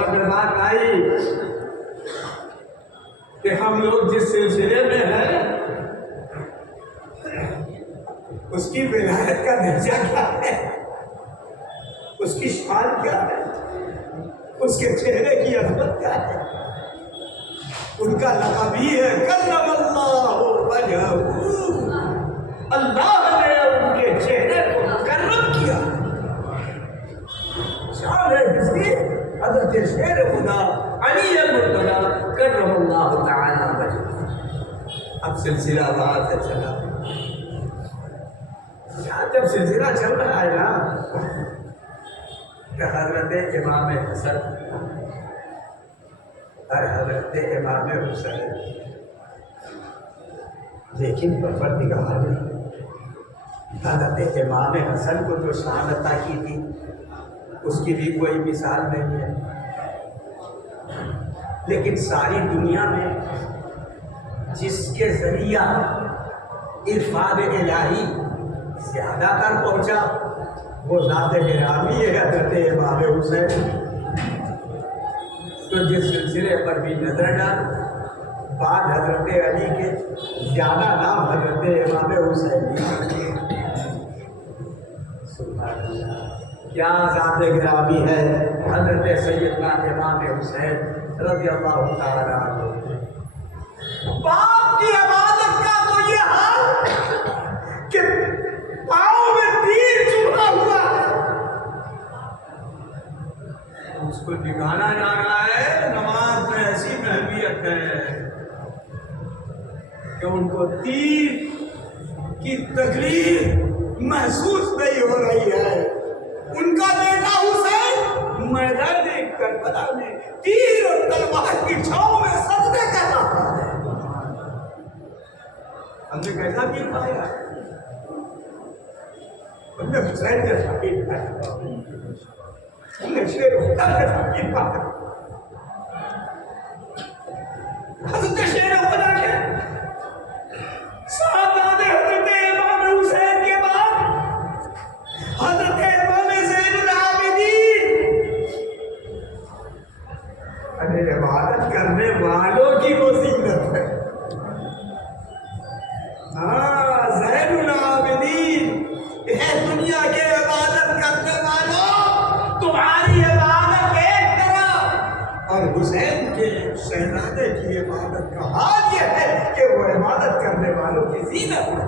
زبان میں بات آئی کہ ہم لوگ جس سلسلے میں ہیں اس کی ولایت کا درجہ کیا ہے، اس کی شان کیا ہے، اس کے چہرے کی عظمت کیا ہے؟ ان کا لقب ہی ہے کرم اللہ وجہہ، اللہ نے ان کے چہرے کو مکرم کیا۔ شان ہے جس کی حضرت شیر خدا علی المرتضی کرم اللہ تعالی وجہہ۔ اب سلسلہ وہاں سے چلا، جب سلسلہ چل رہا ہے نا کہ حضرت امام حسن اور حضرت امام حسین، لیکن پروردگار نے حضرت امام حسن کو جو شان عطا کی تھی اس کی بھی کوئی مثال نہیں ہے، لیکن ساری دنیا میں جس کے ذریعہ عرفان الہی زیادہ تر پہنچا وہ ذات گرامی ہے حضرت امام حسین۔ تو جس سلسلے پر بھی نظر ڈال، بعد حضرت علی کے زیادہ نام حضرت امام حسین کیا ذات گرامی ہے حضرت سیدنا امام حسین رضی اللہ تعالیٰ عنہ۔ باپ کی عبادت کا تو یہ حال کہ پاؤں میں تیر چبھا ہوا ہے، اس کو نکالا جا رہا ہے۔ نماز میں ایسی اہمیت ہے کہ ان کو تیر کی تکلیف محسوس نہیں ہو رہی ہے۔ ان کا بیٹا حسین میدان کربلا میں تیر اور تلوار کی چھاؤں میں سجدے کر رہا ہے۔ ہم نے کیسا پیر پایا؟ ہم نے حسین جیسا پیر پایا، ہم نے شیر خدا جیسا پیر پایا۔ حضرت شیر خدا کے صاحبزادے حضرت امام حسین کے بعد حضرت امام زین العابدین، ارے عبادت کرنے والوں کی وہ زینت ہے۔ زین العابدین ہے دنیا کے عبادت کرنے والوں، تمہاری عبادت ایک طرح، اور حسین کے شہزادے کی عبادت کا حال یہ ہے کہ وہ عبادت کرنے والوں کی زینت ہے۔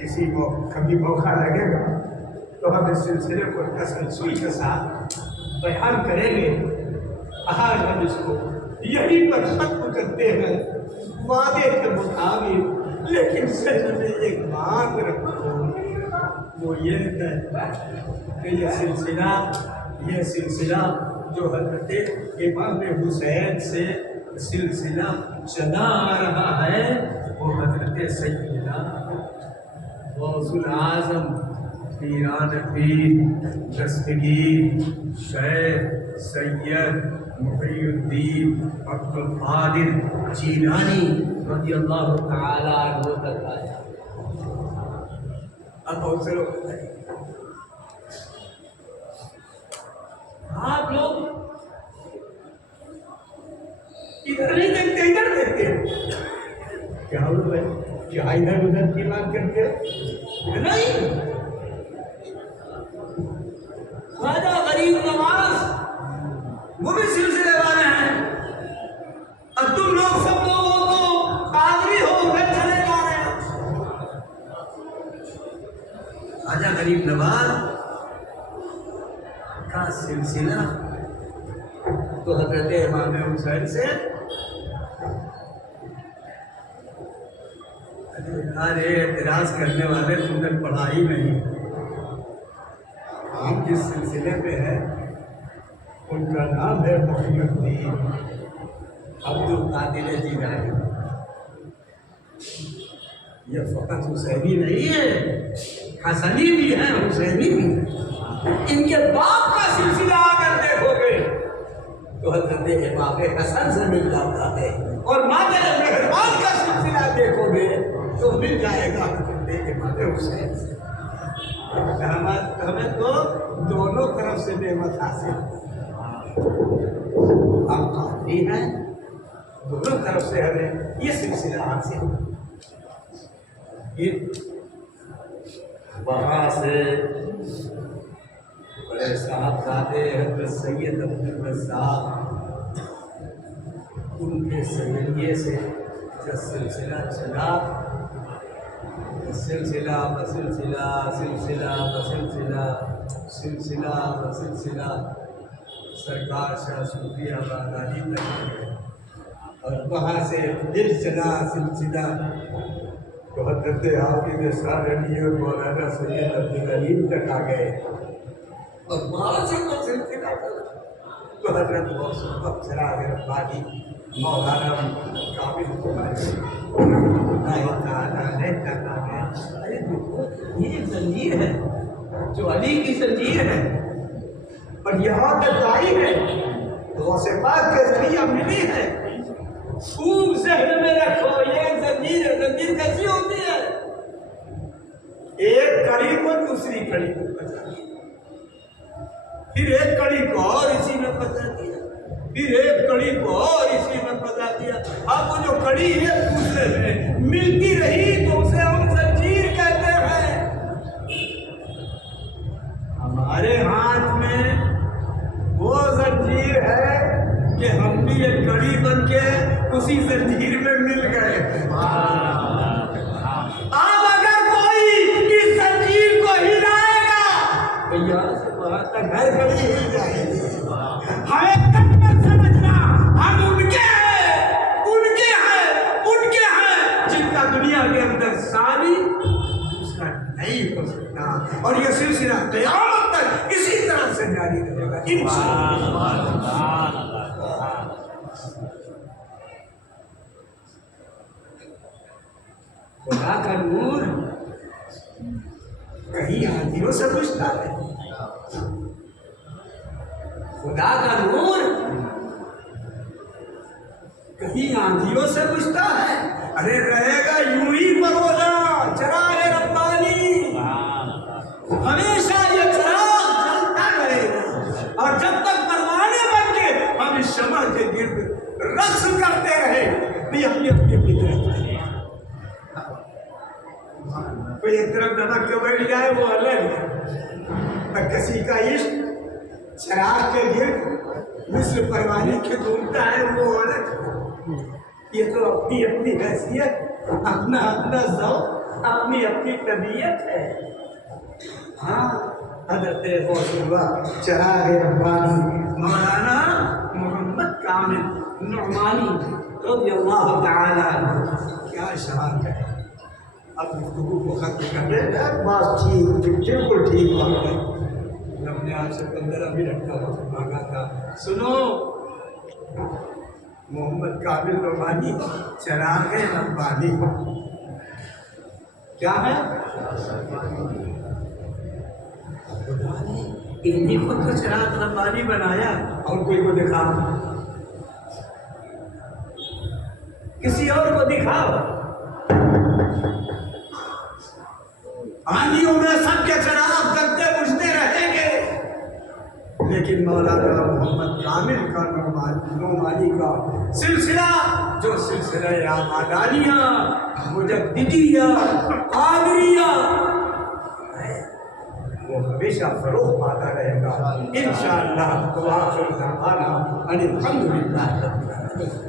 کسی کو کبھی موقع لگے گا تو ہم اس سلسلے کو تسلسل کے ساتھ بیان کریں گے۔ آج ہم اس کو یہیں پر ختم کرتے ہیں وعدے کے مطابق، لیکن سر میں ایک بات رکھو، وہ یہ ہے کہ یہ سلسلہ جو حضرت امام حسین سے سلسلہ چلا آ رہا ہے وہ حضرت سیدنا غوث العظم پیران پیر دستگیر شیخ سید محی الدین عبد القادر جیلانی رضی اللہ تعالیٰ عنہ تک آیا۔ اب بہت سے لوگ بتائیں آپ لوگ ادھر نہیں دیکھتے، ادھر دیکھتے کیا ہوا ہے؟ کیا ادھر ادھر کی بات کرتے نہیں؟ خواجہ غریب نواز وہ بھی سلسلے والے ہیں، اب تم لوگ سب لوگ ہو تو قادری ہو گھر چلے جا رہے ہیں۔ خواجہ غریب نواز کا سلسلہ تو حضرت امام حسین سے ارے اعتراض کرنے والے تم نے پڑھائی نہیں، ہم جس سلسلے میں ہیں ان کا نام ہے محی الدین عبد القادر جیلانی۔ یہ فقط حسینی نہیں ہے، حسنی بھی ہے، حسینی بھی ہے۔ ان کے باپ کا سلسلہ اگر دیکھو گے تو حضرت امام حسن سے مل جاتا ہے، اور مادر مہربان کا سلسلہ دیکھو گے تو مل جائے گا حضرت امام حسین سے۔ ہمیں تو دونوں طرف سے نعمت حاصل، ہم قادری ہیں، دونوں طرف سے ہمیں یہ سلسلہ حاصل۔ وہاں سے بڑے صاحبزادے حضرت سید عبدالرزاق، ان کے ذریعے سے جو سلسلہ چلا، سلسلہ بسلسلہ، سلسلہ بسلسلہ، سلسلہ بسلسلہ سرکار شاہ صوفی آبادانی تک گئے، اور وہاں سے پھر چلا سلسلہ تو حضرت حافظ سارنی اور مولانا سید عبدالعلیم تک آ گئے، اور وہاں سے تو سلسلہ چلا تو حضرت موسم چراغ ربانی مولانا کامل قماری ارے دیکھو یہ ایک زنجیر ہے جو علی کی زنجیر ہے، اور یہاں تک آئی ہے تو غوث پاک کے ذریعہ ملی ہے۔ خوب ذہن میں رکھو، یہ ایک زنجیر ہے۔ زنجیر کیسی ہوتی ہے؟ ایک کڑی کو دوسری کڑی کو پھنسا دیا، پھر ایک کڑی کو اور اسی میں پھنسا دیا، پھر ایک کڑی کو اور اسی میں پھنسا دیا۔ اب وہ جو کڑی ایک دوسرے میں ملتی رہی تو اسے ہم زنجیر کہتے ہیں۔ ہمارے ہاتھ میں وہ زنجیر ہے کہ ہم بھی ایک کڑی بن کے اسی زنجیر میں مل گئے۔ اب اگر کوئی اس زنجیر کو ہلائے گا تو یہاں سے وہاں تک ہر کڑی ہل جائے گی۔ ہمیں کب سمجھنا ہم ان کے ہیں، ان کے ہیں، ان کے ہیں، جن کا دنیا کے اندر ثانی دوسرا نہیں ہو سکتا، اور یہ سلسلہ قیامت تک اسی طرح سے جاری رہے گا انشاءاللہ۔ خدا کا نور کہیں آندھیوں سے بجھتا ہے، خدا کا نور کہیں آندھیوں سے بجھتا ہے؟ ارے رہے گا یوں ہی پروزہ چراغ ربانی، ہمیشہ یہ چراغ جلتا رہے گا، اور جب تک پروانے بن کے ہم اس شمع کے گرد رقص کرتے رہے بھی اپنی اپنی طرف رہے۔ کوئی ایک طرف نمک کے بیٹھ جائے وہ الگ ہے، اور کسی کا عشق چراغ کے گرد مثل پروانے کے گھومتا ہے وہ الگ ہے۔ یہ تو اپنی اپنی حیثیت، اپنا اپنا ذوق، اپنی اپنی طبیعت ہے۔ ہاں حضرت غوث اللہ چراغ ربانی مولانا محمد کامل نعمانی رضی اللہ تعالی عنہ، کیا اشعار ہے۔ اب گفتگو کو ختم کر دیں، بات ٹھیک بالکل ٹھیک بات ہے، ہم نے آپ سے 15 منٹ کا وقت مانگا تھا۔ سنو، محمد کامل نعمانی چراغ ربانی کیا ہے؟ خدا نے انہیں کو تو چراغ ربانی بنایا، اور کوئی کو دکھا، کسی اور کو دکھاؤ۔ آندھیوں میں سب کے چراغ جلتے بجھتے رہیں گے، لیکن مولانا محمد کامل کا نعمانی کا سلسلہ جو سلسلہ آبادانیہ، مجددیہ، قادریہ ہے، وہ ہمیشہ فروغ پاتا رہے گا انشاءاللہ۔ وآخر دعوانا ان الحمد للہ رب العالمین۔